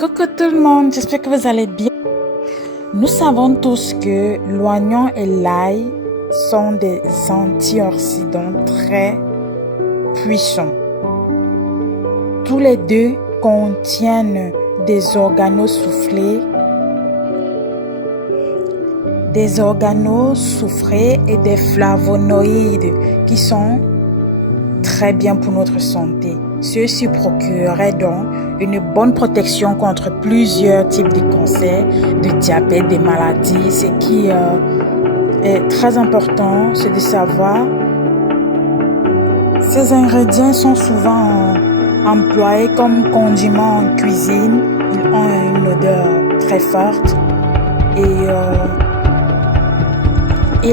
Coucou tout le monde, j'espère que vous allez bien. Nous savons tous que l'oignon et l'ail sont des antioxydants très puissants. Tous les deux contiennent des organosulfurés, et des flavonoïdes qui sont très bien pour notre santé. Ceux-ci procureraient donc une bonne protection contre plusieurs types de cancers, de diabète, des maladies. Ce qui est très important, c'est de savoir ces ingrédients sont souvent employés comme condiments en cuisine. Ils ont une odeur très forte et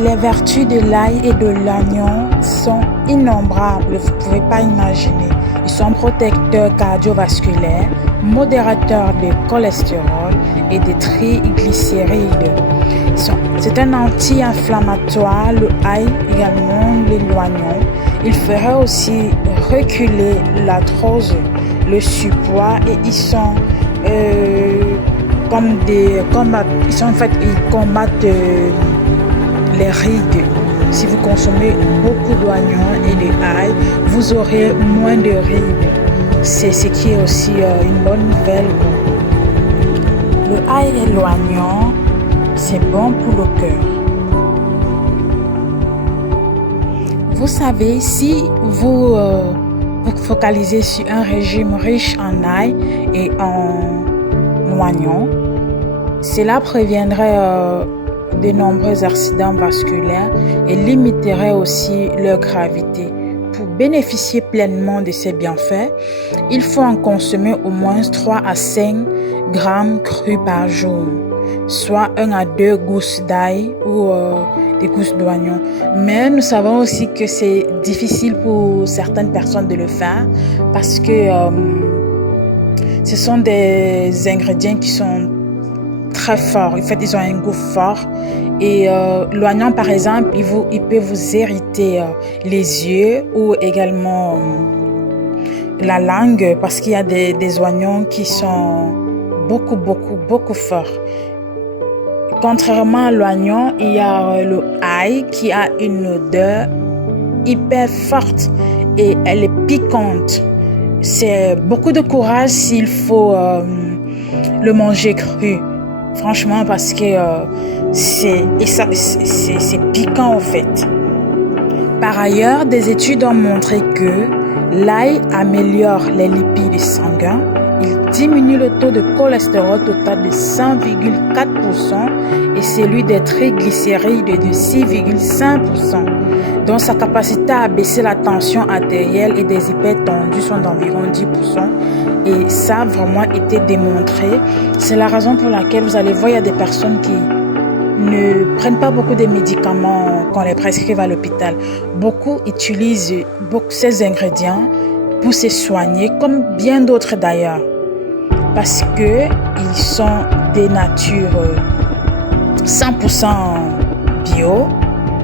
les vertus de l'ail et de l'oignon sont innombrables, vous ne pouvez pas imaginer. Ils sont protecteurs cardiovasculaires, modérateurs de cholestérol et de triglycérides. C'est un anti-inflammatoire, le ail également, l'oignon. Il ferait aussi reculer l'arthrose, le surpoids et ils combattent les rides. Si vous consommez beaucoup d'oignons et de ail, vous aurez moins de rides. C'est ce qui est aussi une bonne nouvelle. Le ail et l'oignon, c'est bon pour le cœur. Vous savez, si vous vous focalisez sur un régime riche en ail et en oignons, cela préviendrait de nombreux accidents vasculaires et limiterait aussi leur gravité. Pour bénéficier pleinement de ces bienfaits, il faut en consommer au moins 3 à 5 grammes crus par jour, soit 1 à 2 gousses d'ail ou des gousses d'oignon. Mais nous savons aussi que c'est difficile pour certaines personnes de le faire parce que ce sont des ingrédients qui sont très forts. En fait, ils ont un goût fort. Et l'oignon, par exemple, il peut vous irriter les yeux ou également la langue parce qu'il y a des oignons qui sont beaucoup forts. Contrairement à l'oignon, il y a le ail qui a une odeur hyper forte et elle est piquante. C'est beaucoup de courage s'il faut le manger cru. Franchement, parce que c'est piquant en fait. Par ailleurs, des études ont montré que l'ail améliore les lipides sanguins. Il diminue le taux de cholestérol total de 100,4% et celui des triglycérides de 6,5%. Donc sa capacité à baisser la tension artérielle et des hypertendus sont d'environ 10%. Et ça a vraiment été démontré. C'est la raison pour laquelle vous allez voir, il y a des personnes qui ne prennent pas beaucoup de médicaments qu'on les prescrive à l'hôpital. Beaucoup utilisent ces ingrédients pour se soigner, comme bien d'autres d'ailleurs, parce qu'ils sont des natures 100% bio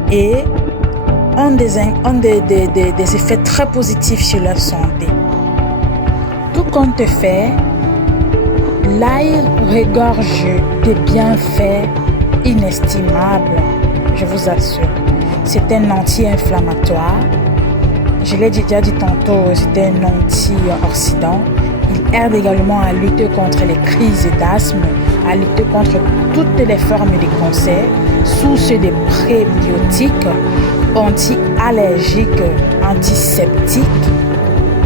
et ont des effets très positifs sur leur santé. Tout compte fait, l'ail regorge de bienfaits inestimables, je vous assure. C'est un anti-inflammatoire. Je l'ai déjà dit tantôt, c'est un antioxydant. Il aide également à lutter contre les crises d'asthme, à lutter contre toutes les formes de cancer, source de prébiotiques, anti-allergiques, antiseptiques.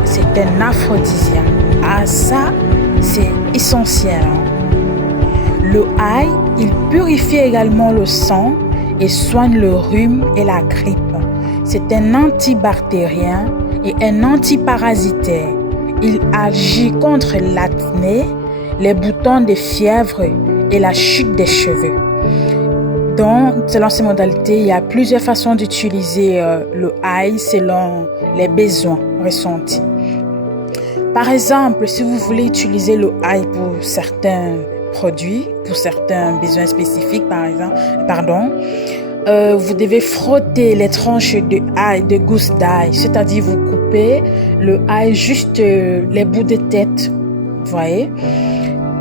C'est un aphrodisiaque. Ah, ça, c'est essentiel. Le ail, il purifie également le sang et soigne le rhume et la grippe. C'est un antibactérien et un antiparasitaire. Il agit contre l'acné, les boutons de fièvre et la chute des cheveux. Donc, selon ces modalités, il y a plusieurs façons d'utiliser le ail selon les besoins ressentis. Par exemple, si vous voulez utiliser le ail pour certains produits, pour certains besoins spécifiques, vous devez frotter les tranches de gousses d'ail, c'est-à-dire vous coupez le ail juste les bouts de tête, vous voyez.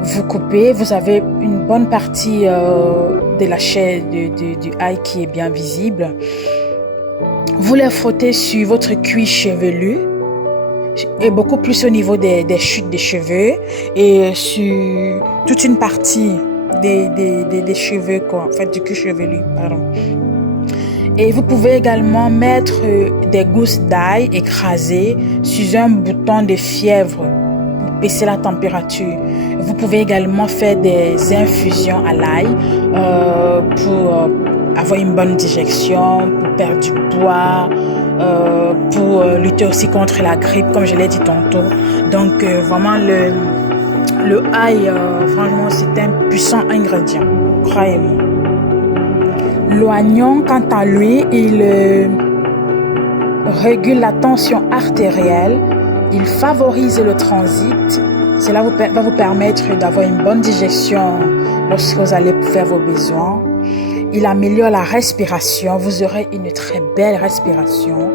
vous coupez, vous avez une bonne partie de la chair du ail qui est bien visible. Vous les frottez sur votre cuir chevelu et beaucoup plus au niveau des chutes des cheveux et sur toute une partie des cheveux, quoi, en fait du cuir chevelu, pardon. Et vous pouvez également mettre des gousses d'ail écrasées sur un bouton de fièvre pour baisser la température. Vous pouvez également faire des infusions à l'ail pour avoir une bonne digestion, pour perdre du poids, pour lutter aussi contre la grippe, comme je l'ai dit tantôt. Donc vraiment le ail, franchement, c'est un puissant ingrédient, croyez-moi. L'oignon, quant à lui, il régule la tension artérielle, il favorise le transit. Cela va vous permettre d'avoir une bonne digestion lorsque vous allez faire vos besoins. Il améliore la respiration, vous aurez une très belle respiration.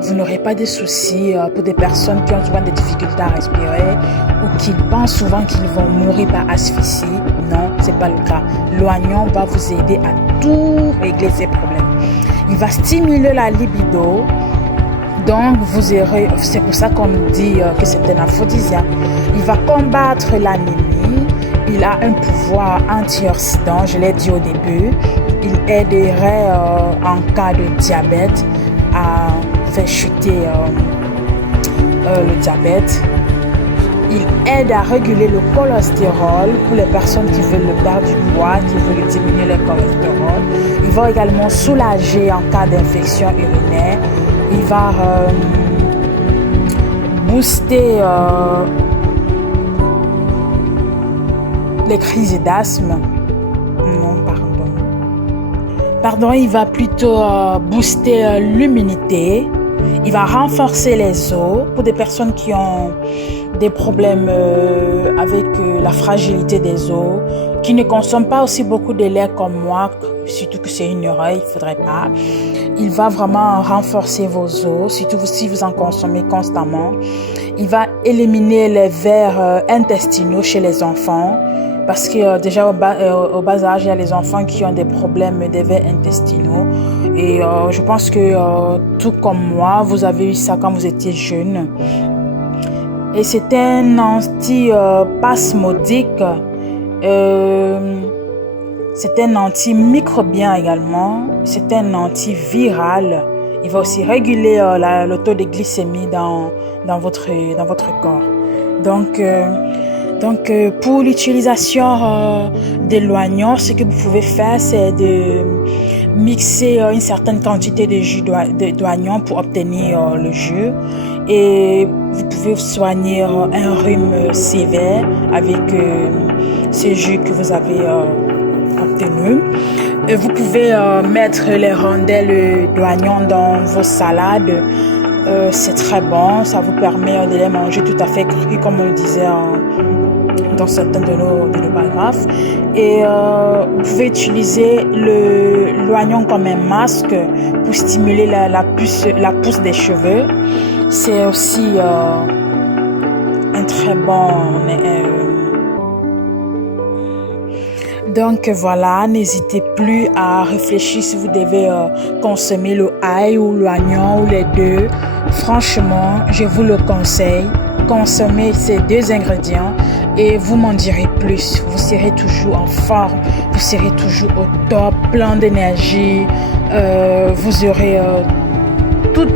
Vous n'aurez pas de soucis pour des personnes qui ont souvent des difficultés à respirer ou qui pensent souvent qu'ils vont mourir par asphyxie. Non, c'est pas le cas. L'oignon va vous aider à tout régler ces problèmes. Il va stimuler la libido. Donc, vous aurez, c'est pour ça qu'on dit que c'est un aphrodisiaque. Il va combattre l'anémie. Il a un pouvoir antioxydant, je l'ai dit au début. Il aiderait en cas de diabète à faire chuter le diabète. Il aide à réguler le cholestérol pour les personnes qui veulent perdre du poids, qui veulent diminuer le cholestérol. Il va également soulager en cas d'infection urinaire. Il va booster les crises d'asthme. Non, pardon. Pardon, il va plutôt booster l'immunité. Il va renforcer les os pour des personnes qui ont des problèmes avec la fragilité des os, qui ne consomment pas aussi beaucoup de lait comme moi, surtout que c'est une oreille, il ne faudrait pas. Il va vraiment renforcer vos os, surtout si vous en consommez constamment. Il va éliminer les vers intestinaux chez les enfants, parce que déjà au bas âge, il y a les enfants qui ont des problèmes des vers intestinaux. Et je pense que tout comme moi, vous avez eu ça quand vous étiez jeune. Et c'est un anti-spasmodique. C'est un antimicrobien également. C'est un antiviral. Il va aussi réguler le taux de glycémie dans votre corps. Donc pour l'utilisation de l'oignon, ce que vous pouvez faire, c'est de mixer une certaine quantité de jus d'oignon pour obtenir le jus. Et vous pouvez soigner un rhume sévère avec ce jus que vous avez obtenu. Et vous pouvez mettre les rondelles d'oignon dans vos salades. C'est très bon, ça vous permet de les manger tout à fait crus, comme on le disait dans certains de nos paragraphes. Et vous pouvez utiliser l'oignon comme un masque pour stimuler la pousse des cheveux. C'est aussi un très bon... Donc voilà, n'hésitez plus à réfléchir si vous devez consommer le ail ou l'oignon ou les deux. Franchement, je vous le conseille. Consommez ces deux ingrédients et vous m'en direz plus. Vous serez toujours en forme, vous serez toujours au top, plein d'énergie. Vous aurez toute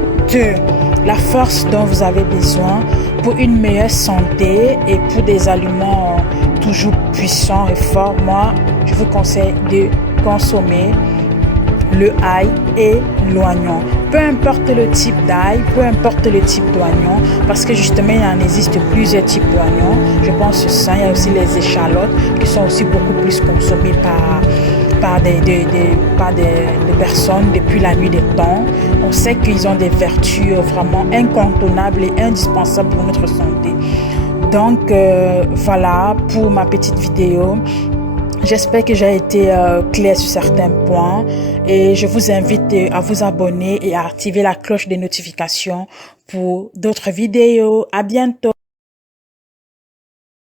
la force dont vous avez besoin pour une meilleure santé et pour des aliments toujours puissants et forts. Moi, je vous conseille de consommer le ail et l'oignon. Peu importe le type d'ail, peu importe le type d'oignon, parce que justement, il en existe plusieurs types d'oignons. Je pense que ça, il y a aussi les échalotes qui sont aussi beaucoup plus consommées par des personnes depuis la nuit des temps. On sait qu'ils ont des vertus vraiment incontournables et indispensables pour notre santé. Donc, voilà pour ma petite vidéo. J'espère que j'ai été claire sur certains points et je vous invite à vous abonner et à activer la cloche des notifications pour d'autres vidéos. À bientôt.